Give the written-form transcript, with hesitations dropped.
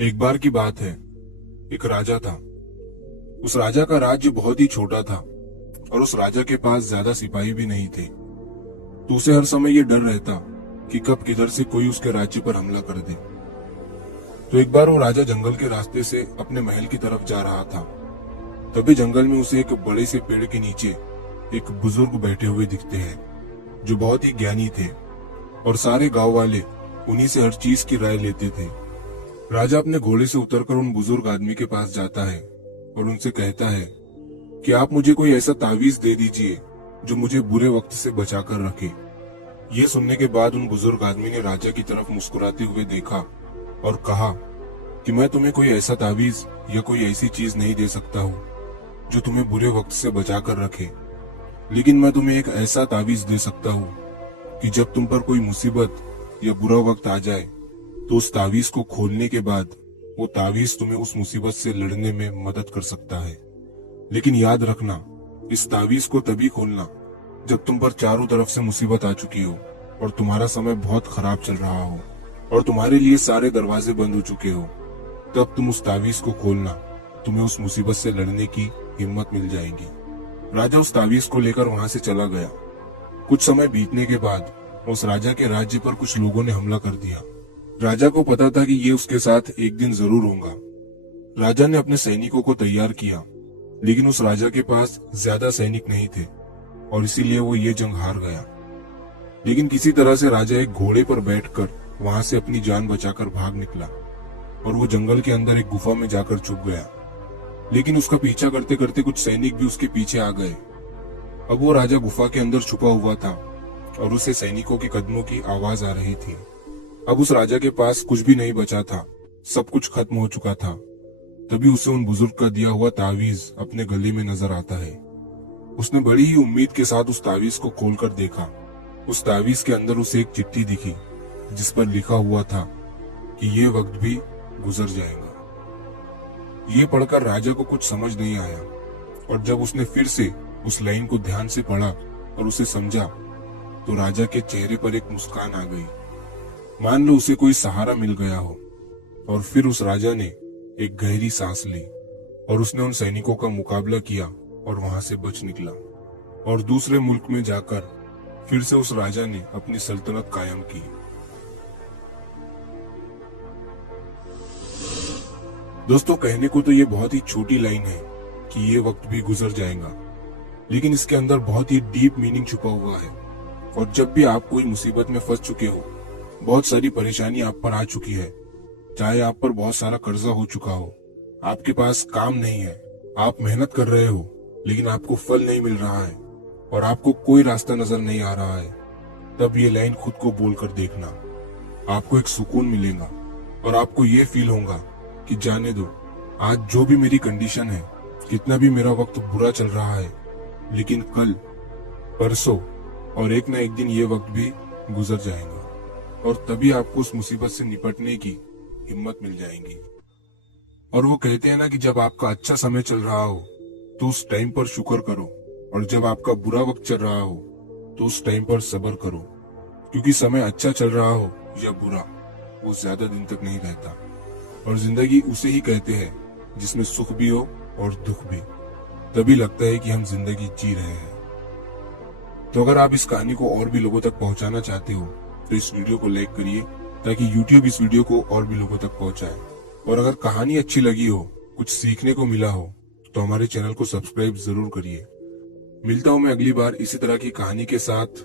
एक बार की बात है। एक राजा था। उस राजा का राज्य बहुत ही छोटा था और उस राजा के पास ज्यादा सिपाही भी नहीं थे। तो उसे हर समय ये डर रहता कि कब किधर से कोई उसके राज्य पर हमला कर दे। तो एक बार वो राजा जंगल के रास्ते से अपने महल की तरफ जा रहा था। तभी जंगल में उसे एक बड़े से पेड़ के नीचे एक बुजुर्ग बैठे हुए दिखते हैं जो बहुत ही ज्ञानी थे और सारे गांव वाले उन्हीं से हर चीज की राय लेते थे। राजा अपने घोड़े से उतरकर उन बुजुर्ग आदमी के पास जाता है और उनसे कहता है कि आप मुझे कोई ऐसा तावीज दे दीजिए जो मुझे बुरे वक्त से बचाकर रखे। ये सुनने के बाद उन बुजुर्ग आदमी ने राजा की तरफ मुस्कुराते हुए देखा और कहा कि मैं तुम्हें कोई ऐसा तावीज या कोई ऐसी चीज नहीं दे सकता हूँ जो तुम्हें बुरे वक्त से बचाकर रखे, लेकिन मैं तुम्हें एक ऐसा तावीज दे सकता हूँ कि जब तुम पर कोई मुसीबत या बुरा वक्त आ जाए तो उस तावीज को खोलने के बाद वो तावीज तुम्हें उस मुसीबत से लड़ने में मदद कर सकता है। लेकिन याद रखना, इस तावीज को तभी खोलना जब तुम पर चारों तरफ से मुसीबत आ चुकी हो और तुम्हारा समय बहुत खराब चल रहा हो और तुम्हारे लिए सारे दरवाजे बंद हो चुके हो। तब तुम उस तावीज को खोलना, तुम्हें उस मुसीबत से लड़ने की हिम्मत मिल जाएगी। राजा उस तावीज को लेकर वहां से चला गया। कुछ समय बीतने के बाद उस राजा के राज्य पर कुछ लोगों ने हमला कर दिया। राजा को पता था कि ये उसके साथ एक दिन जरूर होगा। राजा ने अपने सैनिकों को तैयार किया, लेकिन उस राजा के पास ज्यादा सैनिक नहीं थे और इसीलिए वो ये जंग हार गया। लेकिन किसी तरह से राजा एक घोड़े पर बैठकर वहां से अपनी जान बचाकर भाग निकला और वो जंगल के अंदर एक गुफा में जाकर छुप गया। लेकिन उसका पीछा करते करते कुछ सैनिक भी उसके पीछे आ गए। अब वो राजा गुफा के अंदर छुपा हुआ था और उसे सैनिकों के कदमों की आवाज आ रही थी। अब उस राजा के पास कुछ भी नहीं बचा था, सब कुछ खत्म हो चुका था। तभी उसे उन बुजुर्ग का दिया हुआ तावीज अपने गले में नजर आता है। उसने बड़ी ही उम्मीद के साथ उस तावीज को खोलकर देखा। उस तावीज के अंदर उसे एक चिट्ठी दिखी जिस पर लिखा हुआ था कि ये वक्त भी गुजर जाएगा। ये पढ़कर राजा को कुछ समझ नहीं आया और जब उसने फिर से उस लाइन को ध्यान से पढ़ा और उसे समझा तो राजा के चेहरे पर एक मुस्कान आ गई। मान लो उसे कोई सहारा मिल गया हो। और फिर उस राजा ने एक गहरी सांस ली और उसने उन सैनिकों का मुकाबला किया और वहां से बच निकला और दूसरे मुल्क में जाकर फिर से उस राजा ने अपनी सल्तनत कायम की। दोस्तों, कहने को तो ये बहुत ही छोटी लाइन है कि ये वक्त भी गुजर जाएगा, लेकिन इसके अंदर बहुत ही डीप मीनिंग छुपा हुआ है। और जब भी आप कोई मुसीबत में फंस चुके हो, बहुत सारी परेशानी आप पर आ चुकी है, चाहे आप पर बहुत सारा कर्जा हो चुका हो, आपके पास काम नहीं है, आप मेहनत कर रहे हो लेकिन आपको फल नहीं मिल रहा है और आपको कोई रास्ता नजर नहीं आ रहा है, तब ये लाइन खुद को बोलकर देखना। आपको एक सुकून मिलेगा और आपको ये फील होगा कि जाने दो, आज जो भी मेरी कंडीशन है, कितना भी मेरा वक्त बुरा चल रहा है, लेकिन कल, परसों और एक ना एक दिन ये वक्त भी गुजर जाएगा और तभी आपको उस मुसीबत से निपटने की हिम्मत मिल जाएगी। और वो कहते हैं ना कि जब आपका अच्छा समय चल रहा हो तो उस टाइम पर शुक्र करो और जब आपका बुरा वक्त चल रहा हो तो उस टाइम पर सब्र करो, क्योंकि समय अच्छा चल रहा हो या बुरा, वो ज्यादा दिन तक नहीं रहता। और जिंदगी उसे ही कहते हैं जिसमें सुख भी हो और दुख भी, तभी लगता है कि हम जिंदगी जी रहे हैं। तो अगर आप इस कहानी को और भी लोगों तक पहुंचाना चाहते हो तो इस वीडियो को लाइक करिए ताकि YouTube इस वीडियो को और भी लोगों तक पहुंचाए। और अगर कहानी अच्छी लगी हो, कुछ सीखने को मिला हो, तो हमारे चैनल को सब्सक्राइब जरूर करिए। मिलता हूं मैं अगली बार इसी तरह की कहानी के साथ।